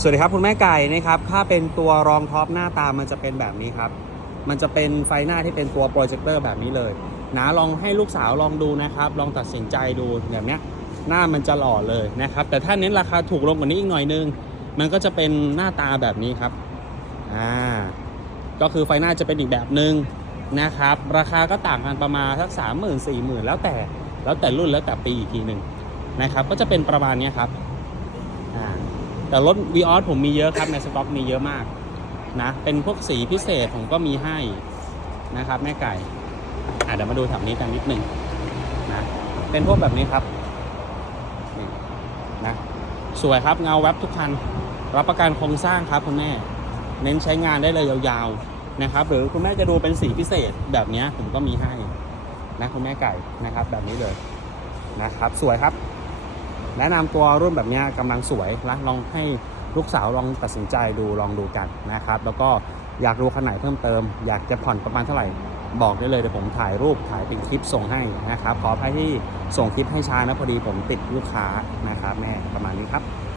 สวัสดีครับ คุณแม่ไก่นะครับถ้าเป็นตัวรองท็อปหน้าตามันจะเป็นแบบนี้ครับ มันจะเป็นไฟหน้าที่เป็นตัวโปรเจคเตอร์แบบนี้เลยนะลองให้ลูกสาวลองดูนะครับ ลองตัดสินใจดูแบบเนี้ยหน้ามันจะหล่อเลยนะครับ แต่ถ้าเน้นราคาถูกลงกว่านี้อีกหน่อยนึง มันก็จะเป็นหน้าตาแบบนี้ครับอ่าก็คือไฟหน้าจะเป็นอีกแบบหนึ่งนะครับ ราคาก็ต่างกันประมาณสักสามหมื่นสี่หมื่นแล้วแต่แล้วแต่รุ่นแล้วแต่ปีอีกทีหนึ่งนะครับ ก็จะเป็นประมาณนี้ครับ แต่รถ v ีออสผมมีเยอะครับในสต็อกมีเยอะมากนะ เป็นพวกสีพิเศษผมก็มีให้นะครับ แม่ไก่อะเดี๋ยวมาดูแถวนี้กันนิดนึงนะ เป็นพวกแบบนี้ครับนี่นะสวยครับเงาแวบทุกคัน รับประกันโครงสร้างครับคุณแม่ เน้นใช้งานได้เลยยาวๆนะครับ หรือคุณแม่จะดูเป็นสีพิเศษแบบนี้ผมก็มีให้นะคุณแม่ไก่นะครับ แบบนี้เลยนะครับ สวยครับ แนะนำตัวรุ่นแบบนี้ยกำลังสวยนะลองให้ลูกสาวลองตัดสินใจดูลองดูกันนะครับ แล้วก็อยากรู้ขนาดเพิ่มเติม อยากจะผ่อนประมาณเท่าไหร่บอกได้เลยเดี๋ยวผมถ่ายรูปถ่ายเป็นคลิปส่งให้นะครับขออภัยที่ส่งคลิปให้ช้านะพอดีผมติดลูกค้านะครับแม่ประมาณนี้ครับ